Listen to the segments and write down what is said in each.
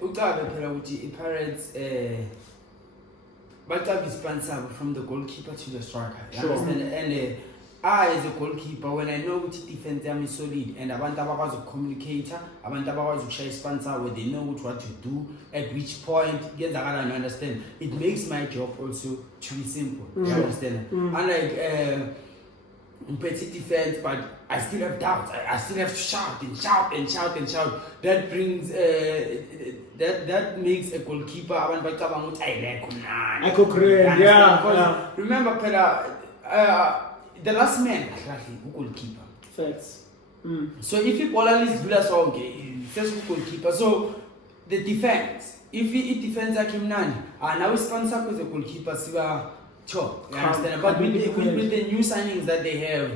Ucabe phela ukuthi i-Pirates baqaba sponsor from the goalkeeper to the striker. You understand? And I as a goalkeeper, when I know which defense yami is solid and abantu abakwazi ukucommunicate, abantu abakwazi ukushaya sponsor where they know what to do at which point, you understand? It makes my job also to be simple. You understand? Unlike petty defense, but I still have doubts. I still have to shout and shout and shout and shout. That brings that makes a goalkeeper. I go crazy. Yeah. Remember, Pela, the last man, goalkeeper. Facts. So if you call this song, first goalkeeper. So the defense, if he defends like him, now we sponsor with the goalkeeper. Sure, you understand? But with the new signings that they have,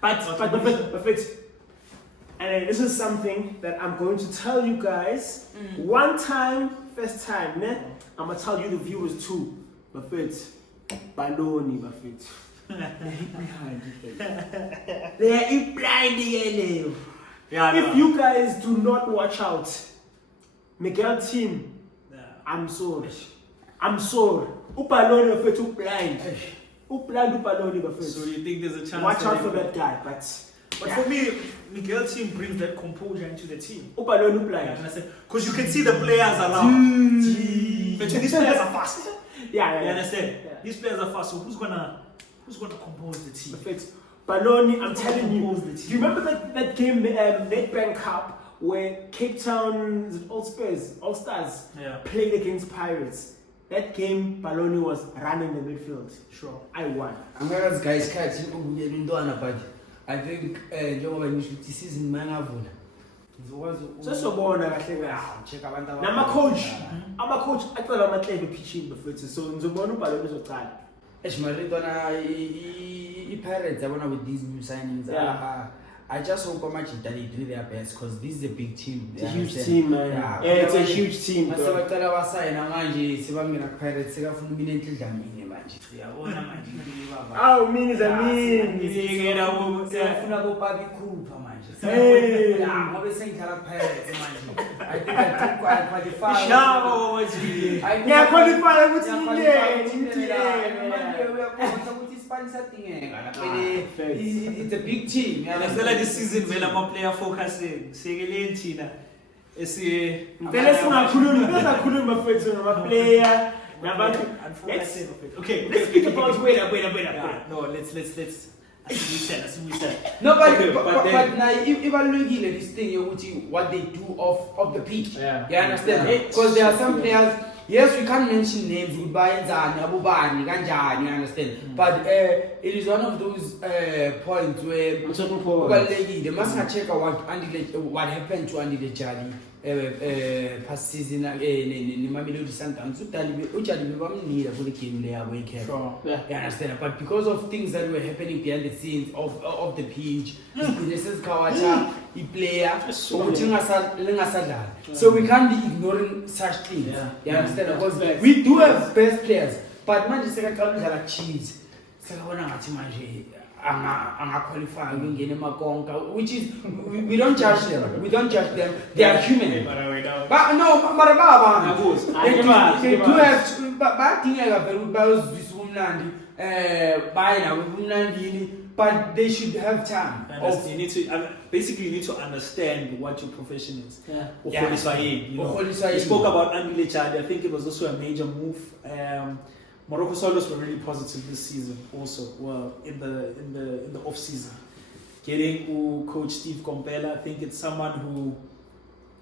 But and this is something that I'm going to tell you guys one time, first time, ne? I'm gonna tell you the viewers too. Buffett, baloney, Buffett. They're blind. If you guys do not watch out, Miguel team, I'm sorry. Upaloni Buffett, blind. Upaloni Buffett. So you think there's a chance? Watch out for that guy, but for me, Miguel team brings that composure into the team. Upaloni blind. Because you can see the players around. But these players are fast. Yeah. You understand? Yeah. These players are fast. So who's gonna compose the team? Perfect. Baloney, I'm telling you. Do you remember that game, Nedbank Cup, where Cape Town All Stars played against Pirates? That game, Baloney was running the midfield. Sure. I won. I'm gonna guys catch but I think this season Manavula. So bona Check abantu coach acela amahlebe pitching befethu so ngizobona uBaloni uzoqala. I-Pirates yabona with these new signings. I just hope much that they do their best because this is a big team. It's a huge team, man. Yeah, it's a huge team. Masebaqala basayina manje sibamina Pirates sekafuna uminenhle idlamini manje. Uyabona manje baba. Aw mini zamini. Siyafuna bobabi khupha manje. Ngoba sengidlala Pirates manje. I think I qualify. Shawo wathi. Ngiyaqualify ukuthi ngiyele. It's a big team. That's like this season when I'm a player focusing. Segeleni thina. Singakhuluma mfethu nama player. Okay, let's speak about wait. No, let's No, but now evaluate this thing what they do off the pitch. Yeah. You understand? Because there are some players. Yes, we can't mention names. Goodbye, Nzani, Abubani, Ganjani. You understand? But it is one of those points where they must check out what happened to Andy Lejali past season. Mamelodi Sundowns. You understand? But because of things that were happening behind the scenes of the pitch, Genesis Kawacha, the player, so we can't be ignoring such things. You understand? Because we do have best players, but man, just like cheese. Which is we don't judge them. They are human. But no, they do have bad thing but they should have time. You need to basically you need to understand what your profession is. You spoke about Andy Lechard. I think it was also a major move. Morocco Solos were really positive this season also. Well, in the off season, getting Coach Steve Kompela, I think it's someone who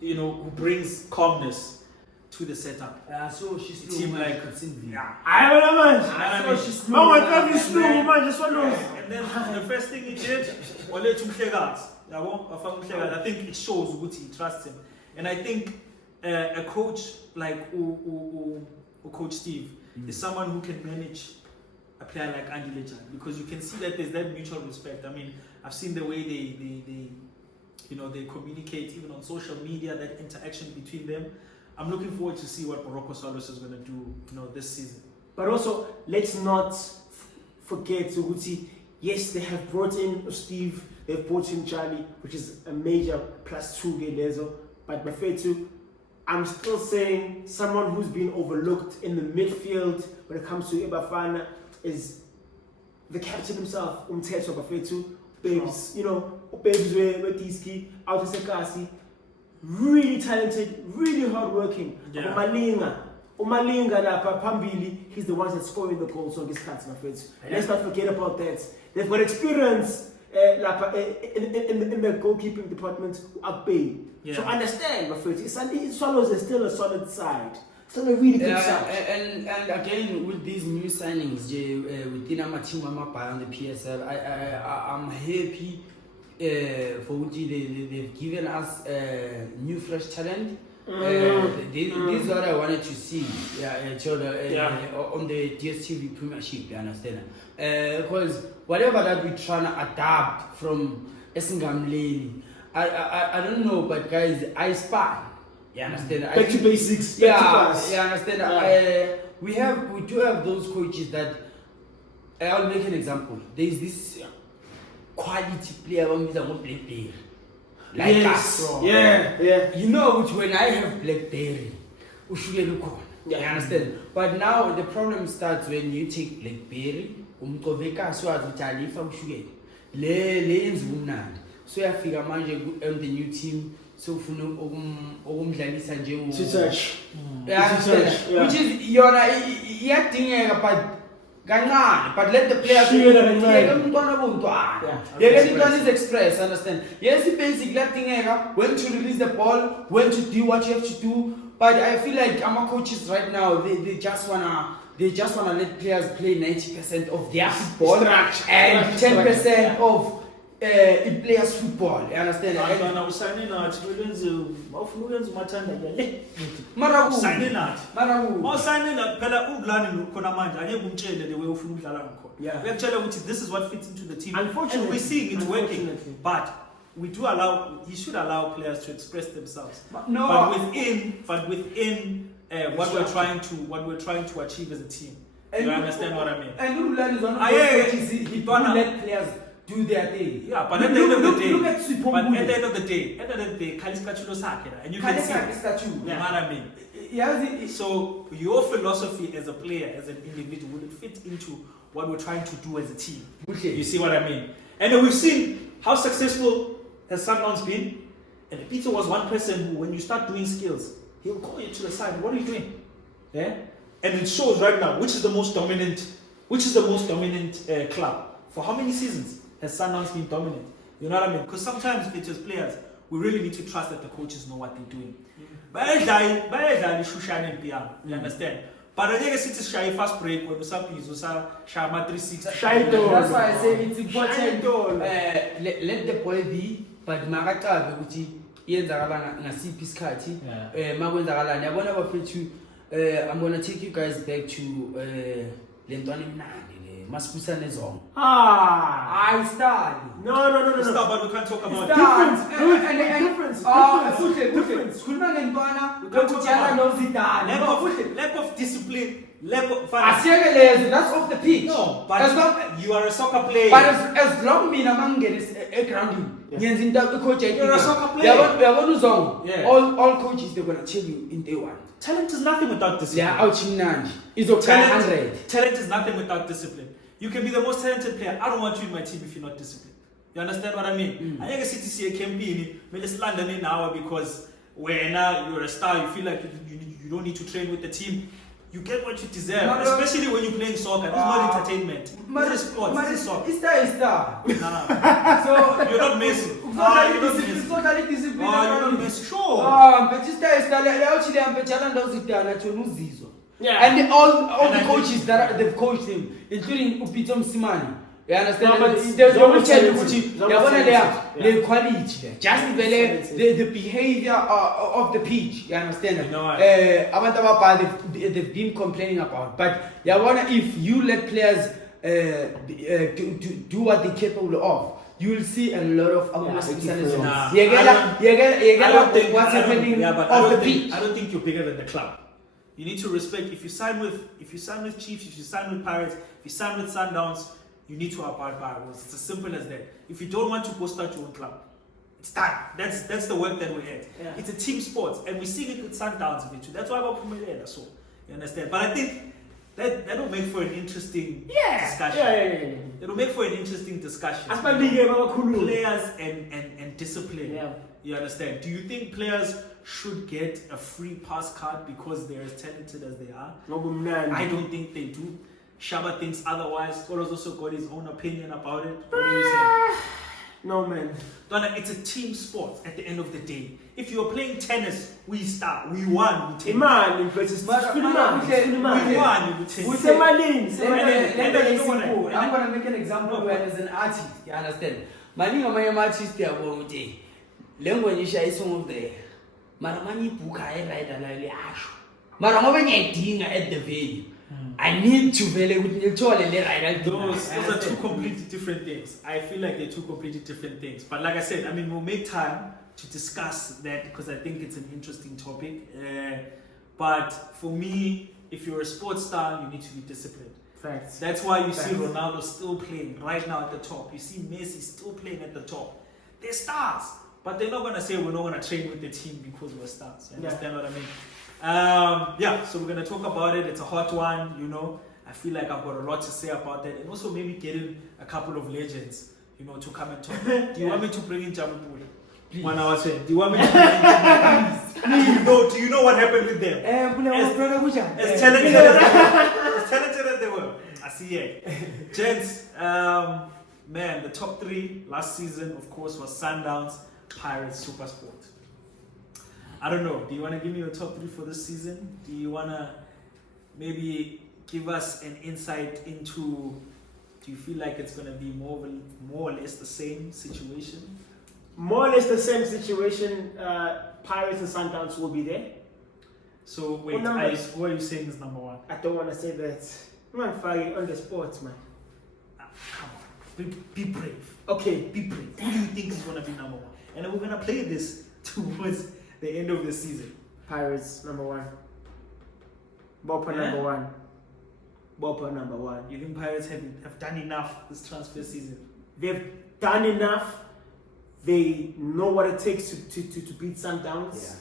who brings calmness to the setup. So she's team like I don't know, man. And then the first thing he did, I think it shows what he trusts him. And I think a coach like Coach Steve is someone who can manage a player like Andy Lechard because you can see that there's that mutual respect. I mean, I've seen the way they communicate even on social media, that interaction between them. I'm looking forward to see what Morocco Solos is going to do, this season. But also, let's not forget Uguti. Yes, they have brought in Steve They've brought in Charlie, which is a major +2 Gelezo. But Bafetu, I'm still saying someone who's been overlooked in the midfield when it comes to Ibafana is the captain himself, Umthetho Bafetu. Babes, you know, Babes Wetiski, out of Sekasi. Really talented, really hardworking. Yeah. Umalinga lapha phambili, he's the one that's scoring the goals on this cuts, my friends. Let's not forget about that. They've got experience in the goalkeeping department. So understand, my friends. Swallows is still a solid side. Still a really good side. And again, with these new signings, within our team on the PSL, I'm happy for what they've given us new fresh talent. This is what I wanted to see on the DSTV Premiership, you understand? Because whatever that we're trying to adapt from Essingam Lane, I don't know, but guys, I spy. You understand? Back to basics. Yeah, you understand? We do have those coaches that I'll make an example. There's this quality player on Blackberry. Like yes. us. Yeah. You know which when I have Blackberry, you understand? But now the problem starts when you take Blackberry, so I figure on the new team, so for no which is you're thinking about. But let the players express, understand? Yes, the basic when to release the ball, when to do what you have to do. But I feel like our coaches right now, they just wanna let players play 90% of their football and 10% of players' football. You understand? This is what fits into the team. And we're seeing it working. But we should allow players to express themselves. But within what we're trying to achieve as a team. You understand what I mean? And Ulan is one of those coaches, he don't let players do their thing. Yeah, but at the end of the day, and you can see, you know what I mean? Yeah, so your philosophy as a player, as an individual, will fit into what we're trying to do as a team. Okay. You see what I mean? And we've seen how successful has Sundowns been. And Peter was one person who, when you start doing skills, he'll call you to the side. What are you doing? Yeah. And it shows right now which is the most dominant club. For how many seasons has Sundowns been dominant? You know what I mean? Because sometimes if it's just players, we really need to trust that the coaches know what they're doing. You understand? But I think it's shy fast break when something is Shama 360. That's why I say it's important. Let the boy be, but Maraka Guti, Nasi Piscati, Magundala, I want to I'm gonna take you guys back to Lentoni Maspusa Nezong. I start. No. Stop, but we can't talk about Difference. lack of discipline, lack of that's off the pitch. No, but you are a soccer player. But as long as I'm getting grounding, you're a soccer player. All coaches, they're gonna tell you in day one. Talent is nothing without discipline. Yeah, ouching it's okay. Talent is nothing without discipline. You can be the most talented player. I don't want you in my team if you're not disciplined. You understand what I mean? I think City a campaign, let's London in now because when you're a star, you feel like you don't need to train with the team. You get what you deserve, especially when you're playing soccer. It's not entertainment. It's a sport. It's soccer. It's star. So you're not Messi. It's not discipline. You're not Messi. Sure. But it's star. Yeah. And all the coaches that they've coached him, including Upito Simani. You understand? They will tell you the quality, just the behavior of the pitch. You understand? They've been complaining about. But if you let players do what they're capable of, you will see a lot of what's happening off the pitch. I don't think you're bigger than the club. You need to respect. If you sign with Chiefs, if you sign with Pirates, if you sign with Sundowns, you need to abide by rules. It's as simple as that. If you don't want to go start your own club, it's done. That's the work that we're at. Yeah. It's a team sport, and we're seeing it with Sundowns eventually. That's why we're promoted. So you understand. But I think that will make for an interesting discussion. Yeah. It'll make for an interesting discussion. Players Players and discipline. Yeah. You understand? Do you think players should get a free pass card because they're as talented as they are? I don't think they do. Shaba thinks otherwise. Kolo's also got his own opinion about it. What do you say? No, man. Donna, it's a team sport at the end of the day. If you're playing tennis, we start. We won. We Man, versus We won. We I'm gonna make an example when as an artist, you understand? Many of my artists they are going to language is some of the Maramani book I write and I ash. Maramani ding at the venue. I need to value with those are two completely different things. I feel like they're two completely different things. But like I said, I mean, we'll make time to discuss that because I think it's an interesting topic. But for me, if you're a sports star, you need to be disciplined. Facts. That's why you see Ronaldo still playing right now at the top. You see Messi still playing at the top. They're stars, but they're not going to say we're not going to train with the team because we're stars. You understand what I mean? So we're going to talk about it. It's a hot one, you know. I feel like I've got a lot to say about that. And also maybe getting a couple of legends, you know, to come and talk. Do you want me to bring in Jamapule? Please. 1 hour saying, do you want me to bring in Jamapule? Do you know what happened with them? As talented as they were. I see it. Gents, man, the top 3 last season, of course, was Sundowns, Pirates, Supersport. I don't know. Do you want to give me your top 3 for this season? Do you want to maybe give us an insight into, do you feel like it's going to be more or less the same situation? More or less the same situation. Pirates and Sundowns will be there. So wait, what are you saying is number 1? I don't want to say that. Man, fire on the sports, man. Come on. Be brave. Okay. Be brave. Who do you think is going to be number 1? And then we're going to play this towards the end of the season. Pirates number 1. Bopper number 1. Bopper number 1. You think Pirates have done enough this transfer season? They've done enough. They know what it takes to beat Sundowns. Yeah.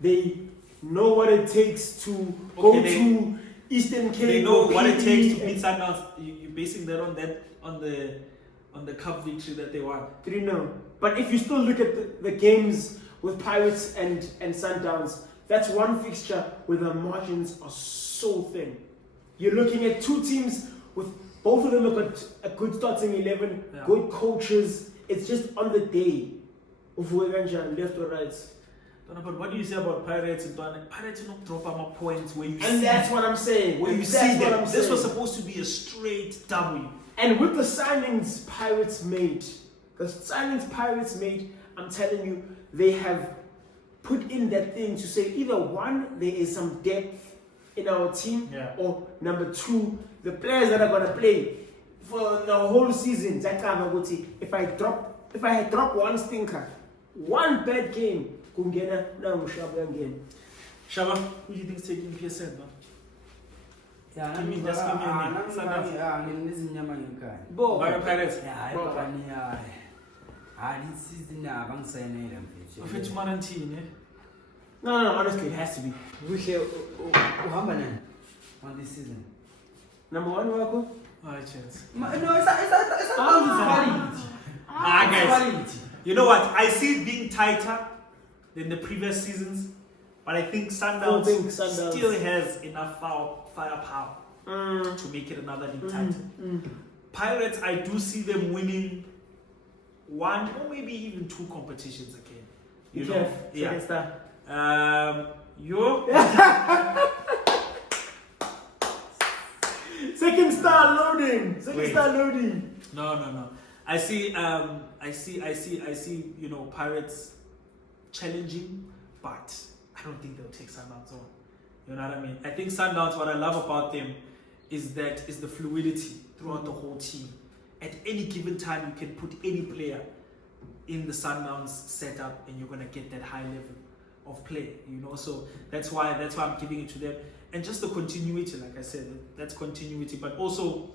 They know what it takes to go to Eastern Cape. They know what it takes to beat Sundowns. You're basing that on the cup victory that they won. Did you know? But if you still look at the games with Pirates and Sundowns, that's one fixture where the margins are so thin. You're looking at 2 teams with both of them have got a good starting 11, good coaches. It's just on the day of whether left or right. But what do you say about Pirates? Pirates don't drop my points where you see. And that's what I'm saying. Where you see them. This was supposed to be a straight W. And with the signings Pirates made, I'm telling you, they have put in that thing to say either 1, there is some depth in our team, or number 2, the players that are gonna play for the whole season. If I drop 1 stinker, 1 bad game, kungena na Shaba again. Shaba, who do you think is taking PSL now? Yeah, Give me a name. Pirates. This season I'm saying No, honestly, it has to be. On this season. Number 1, Wako? Chance. No, it's quality. Guys, you know what? I see it being tighter than the previous seasons, but I think Sundowns still has enough firepower to make it another league title. Pirates, I do see them winning 1 or maybe even 2 competitions again. You know? Yeah. Second star loading. No. I see, you know, Pirates challenging, but I don't think they'll take Sundowns on. You know what I mean? I think Sundowns, what I love about them is the fluidity throughout the whole team. At any given time, you can put any player in the Sundowns setup and you're going to get that high level of play, you know? So that's why I'm giving it to them. And just the continuity, like I said, that's continuity. But also,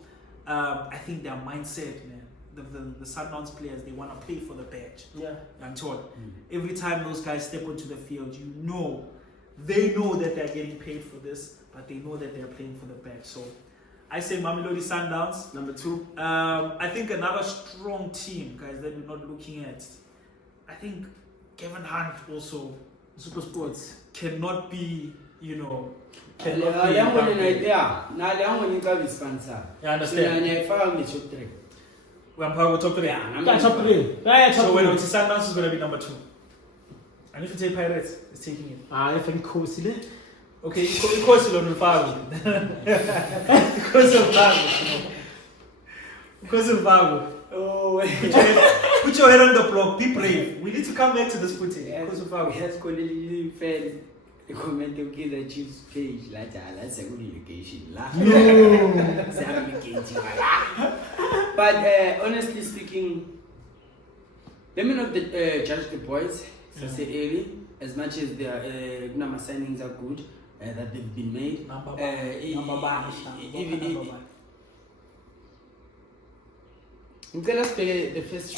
I think their mindset, man, the Sundowns players, they want to play for the badge. Yeah. I'm told. Every time those guys step onto the field, they know that they're getting paid for this, but they know that they're playing for the badge. So I say Mamelodi Sundowns. Number 2. I think another strong team, guys, that we're not looking at. I think Kevin Hunt also Super Sports cannot be, Yeah, I understand. We're top 3. top 3. So when it's Sundowns is going to be number 2. And if you take Pirates, it's taking it. I think Kosi. Okay, of course you don't Fago. Because of Fago. Oh, Put your head on the block. Be brave. We need to come back to this footage. Because of Fago. Yes, colleague fans. The comment okay the Chiefs page that's a good education. But honestly speaking, let me not judge the boys say early as much as their signings are good that they've been made. Number one. Tell us the first